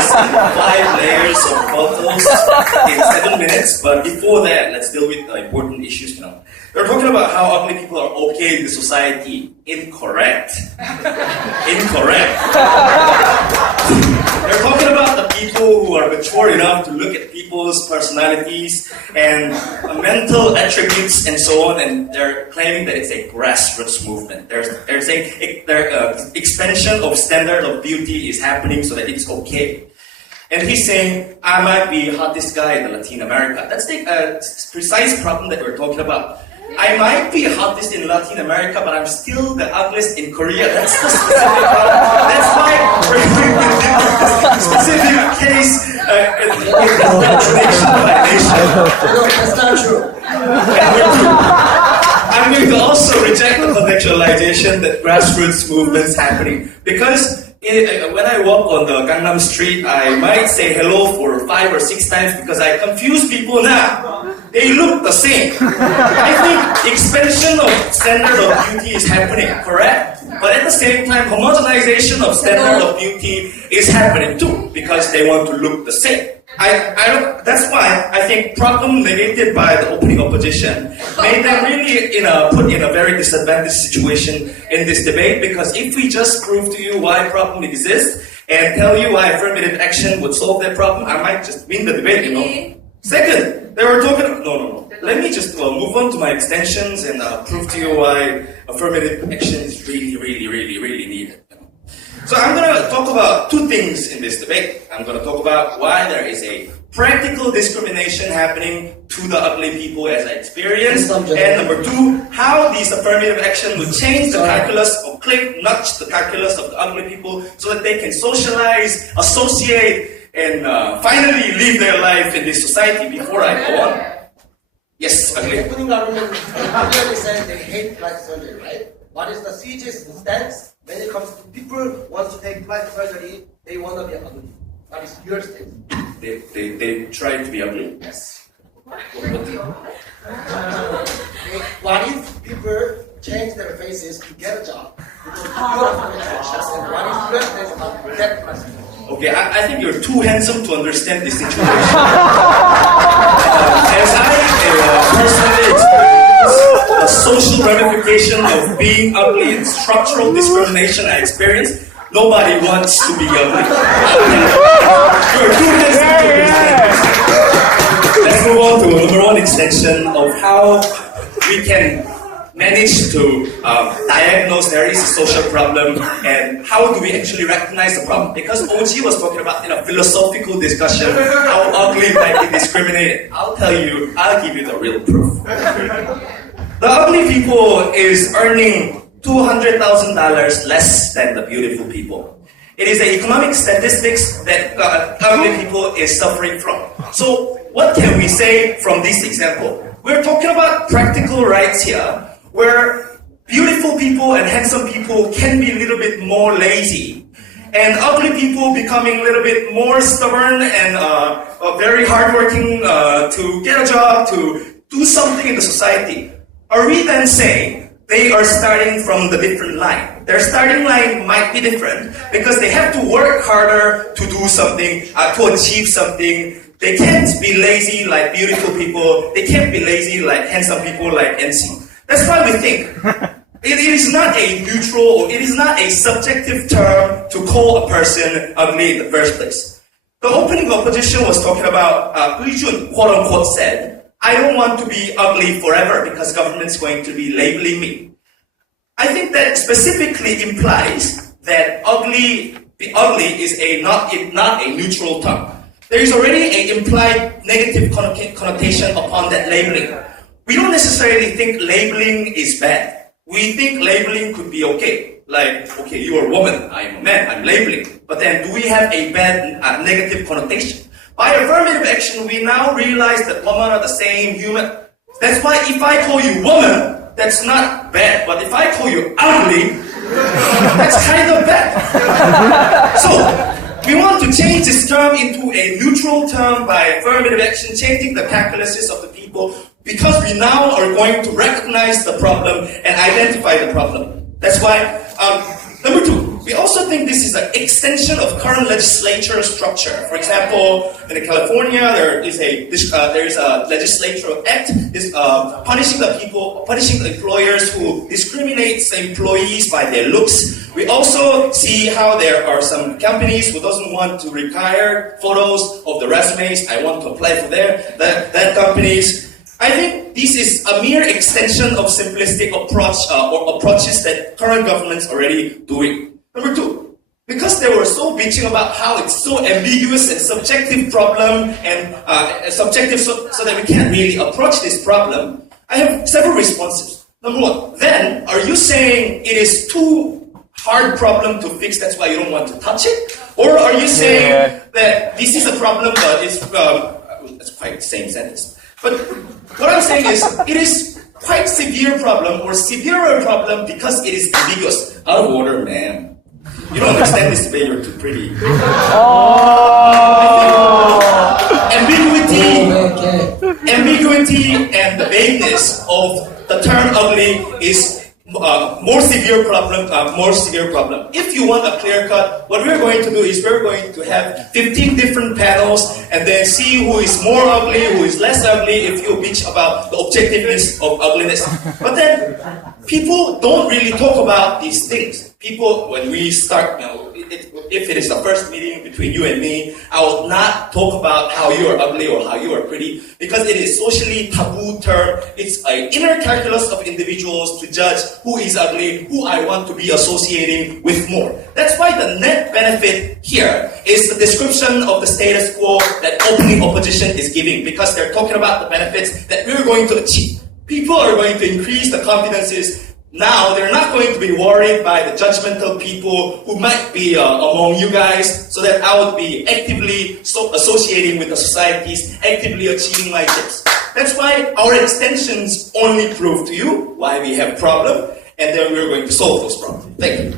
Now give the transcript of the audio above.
5 layers of photos in 7 minutes, but before that, let's deal with the important issues now. They're talking about how ugly people are okay in the society. Incorrect. Incorrect. They're talking about the people who are mature enough to look at people's personalities and mental attributes and so on, and they're claiming that it's a grassroots movement. They're saying expansion of standard of beauty is happening so that it's okay. And he's saying, I might be the hottest guy in Latin America. That's the precise problem that we're talking about. I might be hottest in Latin America, but I'm still the ugliest in Korea. That's the specific problem. That's why we're doing this specific case nation by nation. No, that's not true. I'm going to also reject the contextualization that grassroots movements happening, because when I walk on the Gangnam Street, I might say hello for 5 or 6 times because I confuse people now. They look the same. I think expansion of standard of beauty is happening, correct? But at the same time, homogenization of standard of beauty is happening too, because they want to look the same. That's why I think problem negated by the opening opposition made them really put in a very disadvantaged situation in this debate, because if we just prove to you why problem exists and tell you why affirmative action would solve that problem, I might just win the debate, you know. Second, they were talking, no. Let me just move on to my extensions and prove to you why affirmative action is really needed. So I'm going to talk about 2 things in this debate. I'm going to talk about why there is a practical discrimination happening to the ugly people as I experienced. And number 2, how these affirmative action would change the calculus or nudge the calculus of the ugly people so that they can socialize, associate, and finally live their life in this society before I go on. Yes, ugly. The opening argument clearly says they hate plastic surgery, right? What is the CG's stance? When it comes to people who want to take plastic surgery, they want to be ugly. What is your stance? They try to be ugly. Yes. What if people change their faces to get a job? And what is your stance about that plastic surgery? Okay, I think you're too handsome to understand this situation. As I personally experienced the social ramification of being ugly and structural discrimination I experienced, nobody wants to be ugly. You're too handsome to understand this. Let's move on to number 1 extension of how we can manage to diagnose there is a social problem and how do we actually recognize the problem. Because OG was talking about in a philosophical discussion how ugly might be discriminated. I'll give you the real proof. The ugly people is earning $200,000 less than the beautiful people. It is the economic statistics that ugly people is suffering from. So what can we say from this example? We're talking about practical rights here, where beautiful people and handsome people can be a little bit more lazy, and ugly people becoming a little bit more stubborn and very hardworking to get a job, to do something in the society. Are we then saying they are starting from the different line? Their starting line might be different because they have to work harder to do something, to achieve something. They can't be lazy like beautiful people. They can't be lazy like handsome people like NC. That's why we think it is not a neutral or it is not a subjective term to call a person ugly in the first place. The opening opposition was talking about Euijoon, quote unquote, said, I don't want to be ugly forever because government's going to be labeling me. I think that specifically implies that ugly is not a neutral term. There is already an implied negative connotation upon that labeling. We don't necessarily think labeling is bad. We think labeling could be okay. Like, okay, you're a woman, I'm a man, I'm labeling. But then do we have a bad negative connotation? By affirmative action, we now realize that women are the same human. That's why if I call you woman, that's not bad. But if I call you ugly, that's kind of bad. So, we want to change this term into a neutral term by affirmative action, changing the calculuses of the people, because we now are going to recognize the problem and identify the problem. That's why, number 2, We also think this is an extension of current legislature structure. For example, in California, there is a legislature act punishing the employers who discriminates the employees by their looks. We also see how there are some companies who doesn't want to require photos of the resumes. I want to apply for that companies. I think this is a mere extension of simplistic approach or approaches that current government's already doing. Number two, because they were so bitching about how it's so ambiguous and subjective problem and subjective so that we can't really approach this problem, I have several responses. Number one, then are you saying it is too hard problem to fix, that's why you don't want to touch it? Or are you saying that this is a problem but it's quite the same sentence. But what I'm saying is, it is quite severe problem or severer problem because it is ambiguous. Out of order, man. You don't understand this debate, you're too pretty. Ambiguity and the vagueness of the term ugly is more severe problem. If you want a clear cut, what we're going to do is we're going to have 15 different panels and then see who is more ugly, who is less ugly, if you bitch about the objectiveness of ugliness. But then, people don't really talk about these things. People, when we start, if it is the first meeting between you and me, I will not talk about how you are ugly or how you are pretty because it is socially taboo term. It's an inner calculus of individuals to judge who is ugly, who I want to be associating with more. That's why the net benefit here is the description of the status quo that opening opposition is giving because they're talking about the benefits that we're going to achieve. People are going to increase the confidences. Now, they're not going to be worried by the judgmental people who might be among you guys, so that I would be actively associating with the societies, actively achieving my goals. That's why our extensions only prove to you why we have problem, and then we're going to solve those problems. Thank you.